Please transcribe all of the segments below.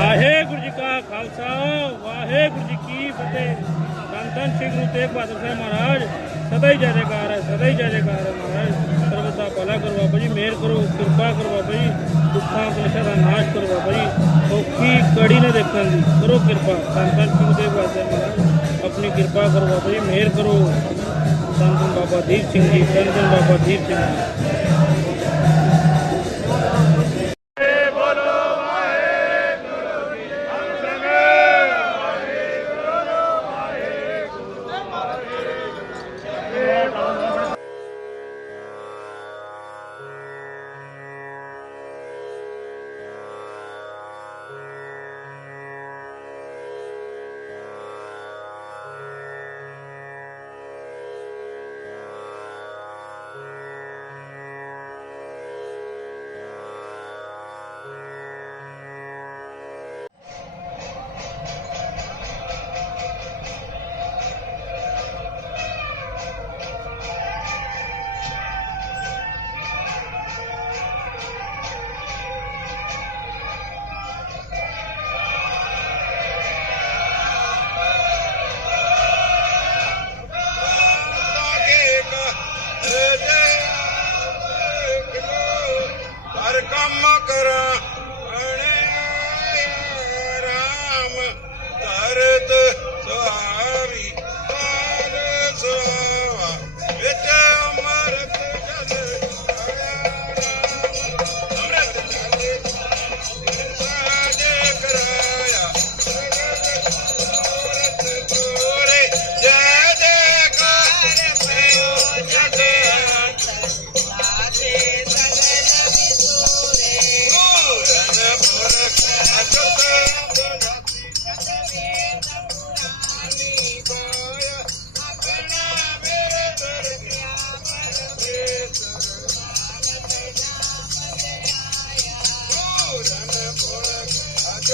ਵਾਹਿਗੁਰੂ ਜੀ ਕਾ ਖਾਲਸਾ, ਵਾਹਿਗੁਰੂ ਜੀ ਕੀ ਫਤਿਹ। ਧੰਨ ਧੰਨ ਸ੍ਰੀ ਗੁਰੂ ਤੇਗ ਬਹਾਦਰ ਸਾਹਿਬ ਮਹਾਰਾਜ, ਸਦਾ ਹੀ ਜੈ ਜੈਕਾਰ ਹੈ, ਸਦਾ ਹੀ ਜੈ ਜੈਕਾਰ ਹੈ ਮਹਾਰਾਜ। ਸਰਬਤ ਦਾ ਭਲਾ ਕਰੋ ਬਾਬਾ ਜੀ, ਮਿਹਰ ਕਰੋ, ਕਿਰਪਾ ਕਰੋ ਬਾਬਾ ਜੀ, ਦੁੱਖਾਂ, ਕਲੇਸ਼ਾਂ ਦਾ ਨਾਸ਼ ਕਰੋ ਬਾਬਾ ਜੀ। ਔਖੀ ਕੜੀ ਨਾ ਦੇਖਣ ਦੀ, ਕਰੋ ਕਿਰਪਾ। ਧੰਨ ਧੰਨ ਸ੍ਰੀ ਗੁਰੂ ਤੇਗ ਬਹਾਦਰ ਮਹਾਰਾਜ, ਆਪਣੀ ਕਿਰਪਾ ਕਰੋ ਬਾਬਾ ਜੀ, ਮਿਹਰ ਕਰੋ। ਧੰਨ ਧੰਨ ਬਾਬਾ ਦੀਪ ਸਿੰਘ ਜੀ, ਧੰਨ ਧੰਨ ਬਾਬਾ ਦੀਪ ਸਿੰਘ ਜੀ।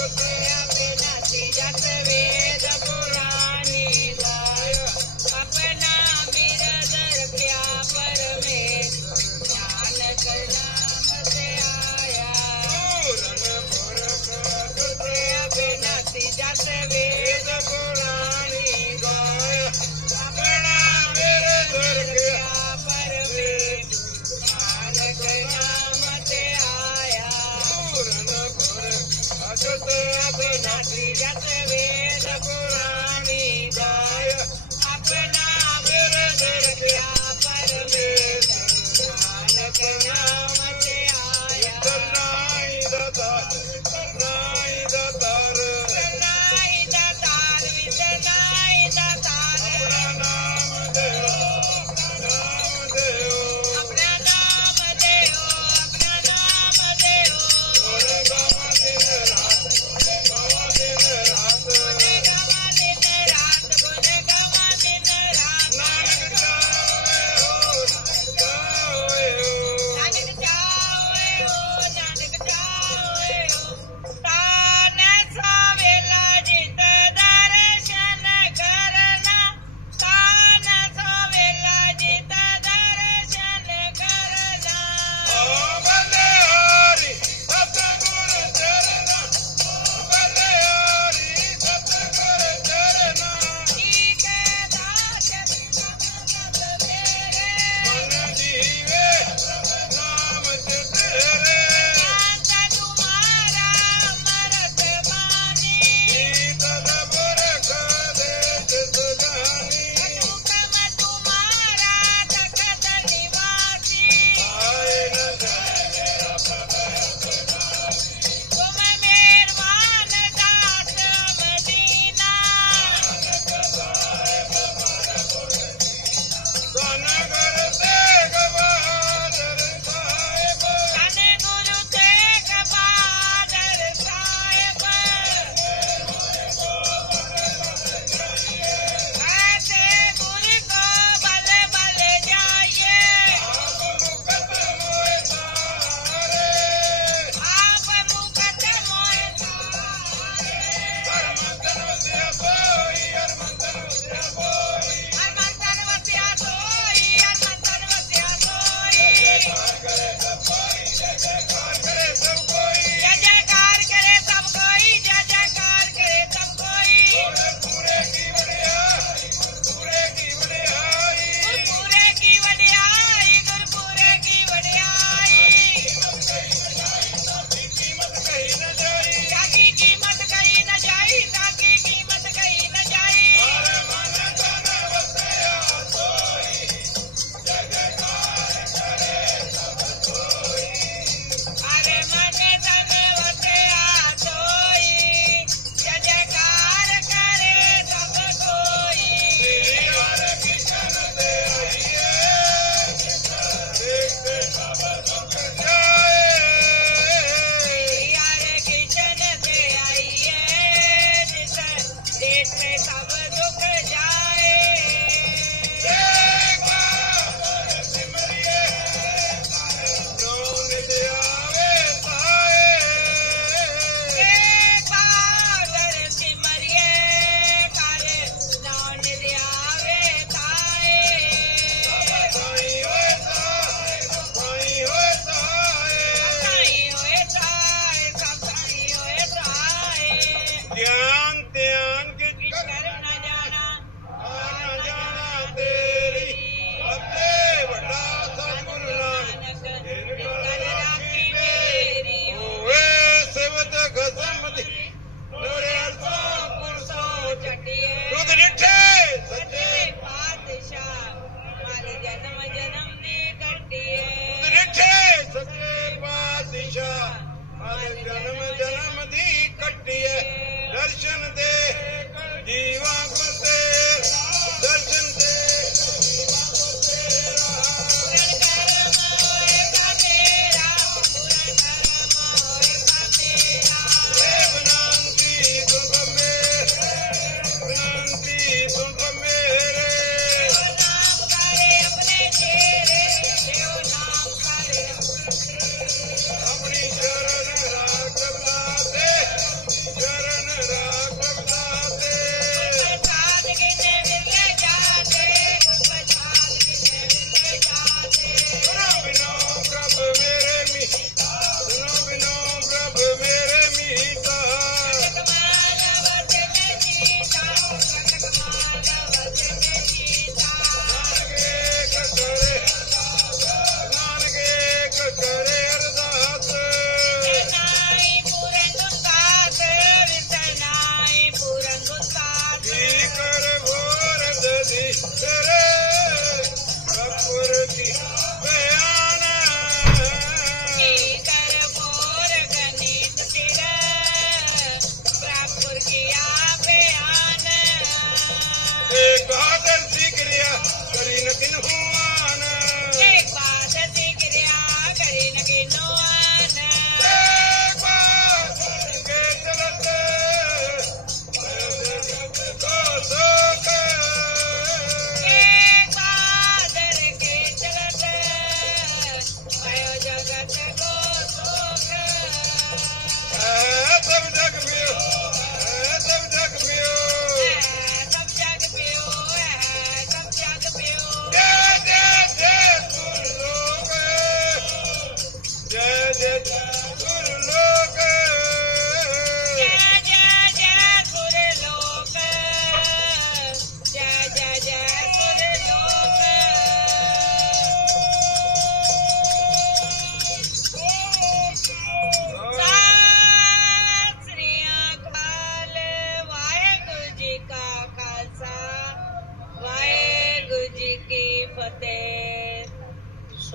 Thank you.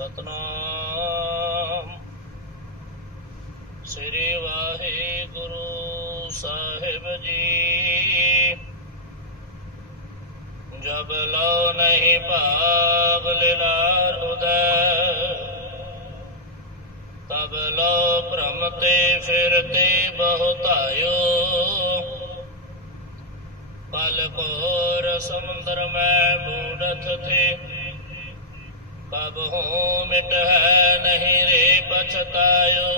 ਸਤਨਾਮ। ਸ੍ਰੀ ਵਾਹਿਗੁਰੂ ਸਾਹਿਬ ਜੀ, ਜਬ ਲੋ ਨਹੀਂ ਭਾਗ ਲਿਲਾਰ ਉਦੈ, ਤਬ ਲੋ ਭ੍ਰਮ ਤੇ ਫਿਰਤੇ ਬਹੁਤਾਇਓ ਪਲ ਕੋਰ ਸਮੁੰਦਰ ਮੈਂ ਬੂੜਤ ਥੇ ਬਬ ਹੋ ਮਿਟ ਹੈ ਨਹੀਂ ਰੇ ਪਛਤਾਇਓ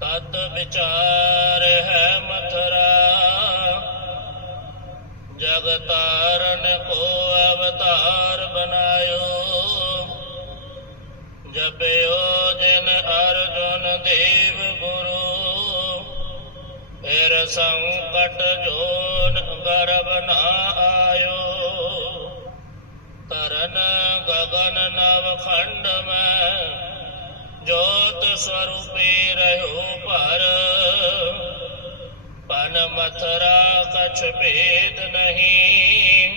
ਤਤ ਵਿਚਾਰ ਹੈ ਮਥਰਾ ਜਗਤਾਰਨ ਕੋ ਅਵਤਾਰ ਬਨਾਇਓ ਜਪਿਓ ਜਿਨ ਅਰਜੁਨ ਦੇਵ ਗੁਰੂ ਫਿਰ ਸੰਕਟ ਜੋਨ ਗਰਬ ਨਾ ਆਇਓ ਤਰਨ ਗਗਨ ਨਵ ਖੰਡ ਮੈਂ ਜੋਤ ਸਰੂਪੀ ਰਹਿਓ ਪਰ ਪਨ ਮਥਰਾ ਕਛ ਭੇਦ ਨਹੀਂ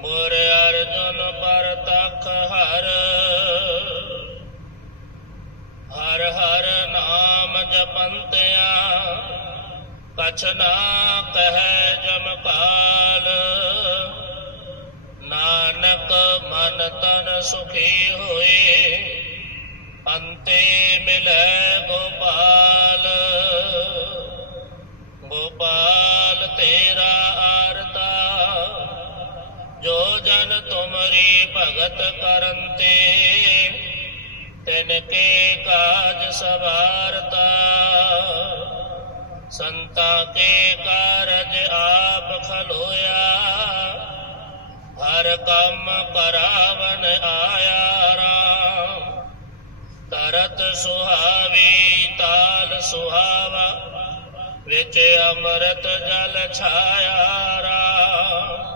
ਗੁਰ ਅਰਜੁਨ ਪਰ ਤਖ ਹਰ ਹਰ ਹਰ ਨਾਮ ਜਪੰਤਿਆ ਕਛ ਨਾ ਕਹਿ ਤਨ ਸੁਖੀ ਹੋਏ, ਅੰਤੇ ਮਿਲੈ ਗੋਪਾਲ। ਗੋਪਾਲ ਤੇਰਾ ਆਰਤਾ, ਜੋ ਜਨ ਤੁਮਰੀ ਭਗਤ ਕਰੰਤੇ, ਤਿਨ ਕੇ ਕਾਜ ਸਵਾਰਤਾ। ਸੰਤਾ ਕੇ ਕਾਰਜ ਆਪ ਖਲੋਇਆ हर कम परावन आया राम। तरत सुहावी, ताल सुहावा, विच अमृत जल छाया राम।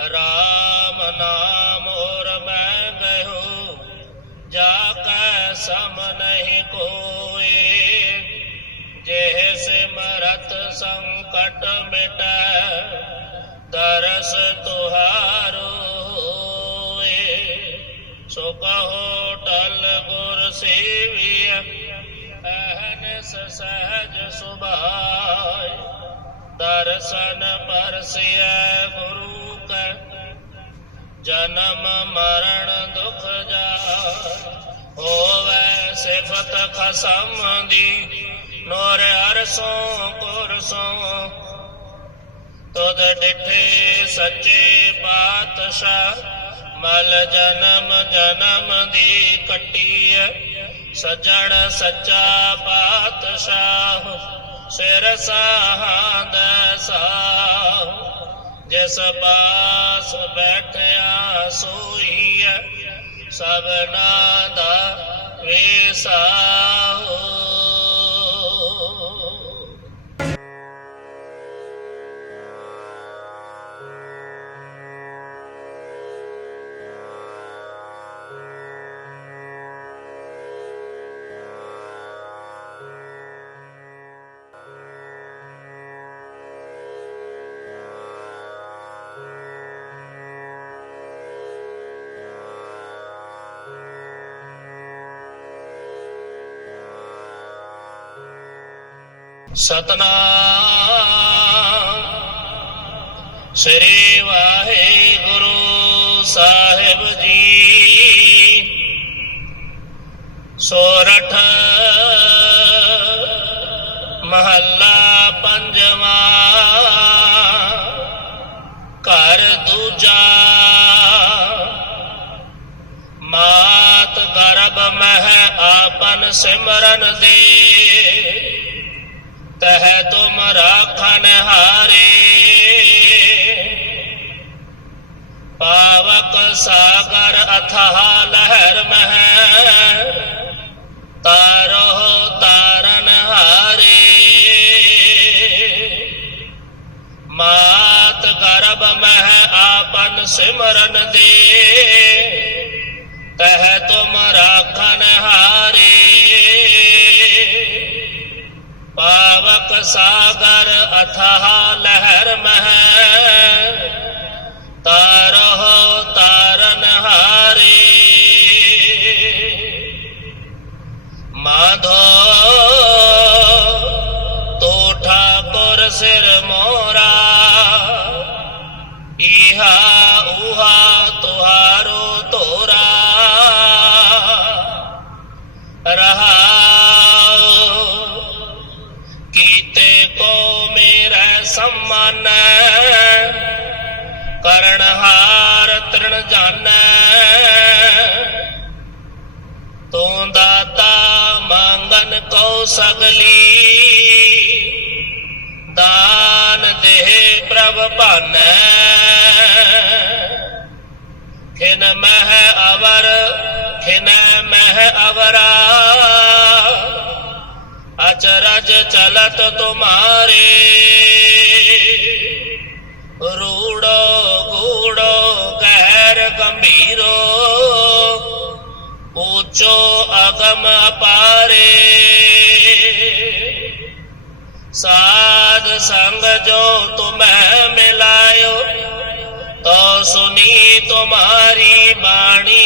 राम नाम और मैं गयो जा सम नहीं कोई जेह से मरत संकट मिटा ਦਰਸ ਤੁਹਾਰੋ ਏ। ਸੋ ਕਹੋ ਟਲ ਗੁਰ ਸੇਵੀਐ ਅਹਨਸ ਸਹਜ ਸੁਭਾਇ ਦਰਸ਼ਨ ਪਰਸਿਐ ਗੁਰੂ ਕੈ, ਜਨਮ ਮਰਨ ਦੁਖ ਜਾ ਹੋਵੇ ਸਿਫਤ ਖਸਮ ਦੀ, ਨੋਰ ਅਰਸੋਂ ਕੁਰਸੋਂ ਤੁਧ ਡਿਠੇ ਸੱਚੇ ਪਾਤਸ਼ਾਹ, ਮਲ ਜਨਮ ਜਨਮ ਦੀ ਕੱਟੀਐ। ਸਜਣ ਸੱਚਾ ਪਾਤਸ਼ਾਹ, ਸਿਰ ਸਾਹਾਂਦ ਸਾਹ। ਜਿਸ ਪਾਸ ਬੈਠਿਆ ਸੋਈਐ ਸਭਨਾ ਦਾ ਵਿਸਾਹੋ ਸਤਨਾਮ। ਸ੍ਰੀ ਵਾਹਿਗੁਰੂ ਸਾਹਿਬ ਜੀ। ਸੋਰਠ ਮਹੱਲਾ ਪੰਜਵਾਂ। ਘਰ ਦੂਜਾ। ਮਾਤ ਗਰਭ ਮਹਿ ਆਪਨ ਸਿਮਰਨ ਦੇ। ਤਹ ਤੁਮ ਰਾਖਨ ਹਾਰੇ ਪਾਵਕ ਸਾਗਰ ਅਥਾਹ ਲਹਿਰ ਮਹਿ ਤਾਰੋ ਤਾਰਨ ਹਾਰੇ ਮਾਤ ਗਰਭ ਮਹਿ ਆਪਨ ਸਿਮਰਨ ਦੇ ਤਹ ਤੁਮ ਰਾਖਨ ਹਾਰੇ ਪਾਵਕ ਸਾਗਰ ਅਥਾਹ ਲਹਿਰ ਮਹਿ ਤਾਰੋ ਤਾਰਨ ਹਾਰੇ ਮੰਗਨ ਕੋ ਸਗਲੀ। ਦਾਨ ਦੇ ਪ੍ਰਭ ਭਾਨੈ। ਖਿਨ ਮਹਿ ਅਵਰ, ਖਿਨ ਮਹਿ ਅਵਰਾ। ਅਚਰਜ ਚਲਤ ਤੁਮਾਰੇ। ਰੂੜੋ ਗੂੜੋ ਗਹਿਰ ਗੰਭੀਰੋ। ਊਚੋ ਅਗਮ ਅਪਾਰੇ ਸਾਧ ਸੰਗ ਜੋ ਤੁਮੈ ਮਿਲਾਇਓ ਤੋ ਸੁਨੀ ਤੁਮਾਰੀ ਬਾਣੀ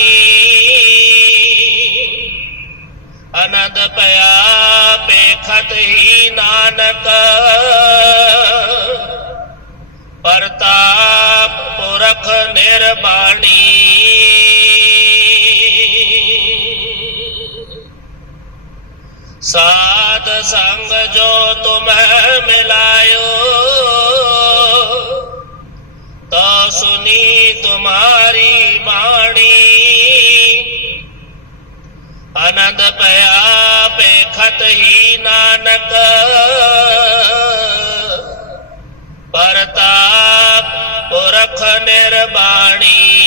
ਅਨੰਦ ਪਿਆ ਪੇਖਤ ਹੀ ਨਾਨਕ ਪ੍ਰਤਾਪ ਪੁਰਖ ਨਿਰਬਾਣੀ ਸਾਧ ਸੰਗ ਜੋ ਤੁਮੈ ਮਿਲਾਇਓ। ਤਾ ਸੁਨੀ ਤੁਮਾਰੀ ਬਾਣੀ। ਆਨੰਦ ਪਿਆ ਪੇਖਤ ਹੀ ਨਾਨਕ। ਪਰਤਾਪ ਪੁਰਖ ਨਿਰਬਾਣੀ।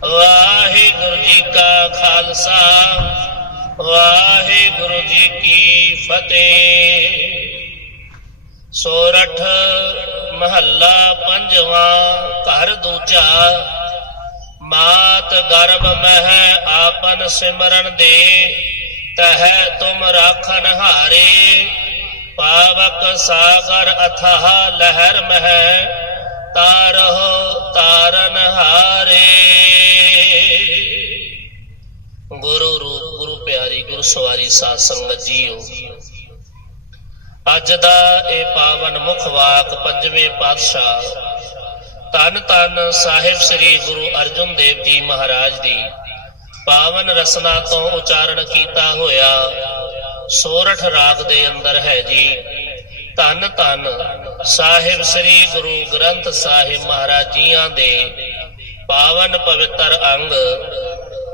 ਵਾਹਿਗੁਰੂ ਕਾ ਖਾਲਸਾ, ਵਾਹਿਗੁਰੂ ਜੀ ਕੀ ਫਤਿਹ। ਸੋਰਠ ਮਹੱਲਾ ਪੰਜਵਾਂ, ਘਰ ਦੂਜਾ। ਮਾਤ ਗਰਭ ਮਹਿ ਆਪਨ ਸਿਮਰਨ ਦੇ, ਤਹਿ ਤੁਮ ਰਾਖਨ ਹਾਰੇ। ਪਾਵਕ ਸਾਗਰ ਅਥਾਹ ਲਹਿਰ ਮਹਿ ਤਾਰਹੁ ਤਾਰਨ ਹਾਰੇ। ਗੁਰੂ ਰੂਪ, ਗੁਰੂ ਪਿਆਰੀ, ਗੁਰ ਸਵਾਰੀ ਸਾਧ ਸੰਗਤ ਜੀਓ। ਅੱਜ ਦਾ ਇਹ ਪਾਵਨ ਮੁਖ ਵਾਕ ਪੰਜਵੇਂ ਪਾਤਸ਼ਾਹ ਧੰਨ ਧੰਨ ਸਾਹਿਬ ਸ੍ਰੀ ਗੁਰੂ ਅਰਜਨ ਦੇਵ ਜੀ ਮਹਾਰਾਜ ਦੀ ਪਾਵਨ ਰਸਨਾ ਤੋਂ ਉਚਾਰਨ ਕੀਤਾ ਹੋਇਆ ਸੋਰਠ ਰਾਗ ਦੇ ਅੰਦਰ ਹੈ ਜੀ। ਧੰਨ ਧੰਨ ਸਾਹਿਬ ਸ੍ਰੀ ਗੁਰੂ ਗ੍ਰੰਥ ਸਾਹਿਬ ਮਹਾਰਾਜ ਜੀਆਂ ਦੇ ਪਾਵਨ ਪਵਿੱਤਰ ਅੰਗ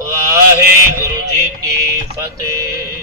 ਵਾਹਿਗੁਰੂ ਜੀ ਕੀ ਫਤਿਹ।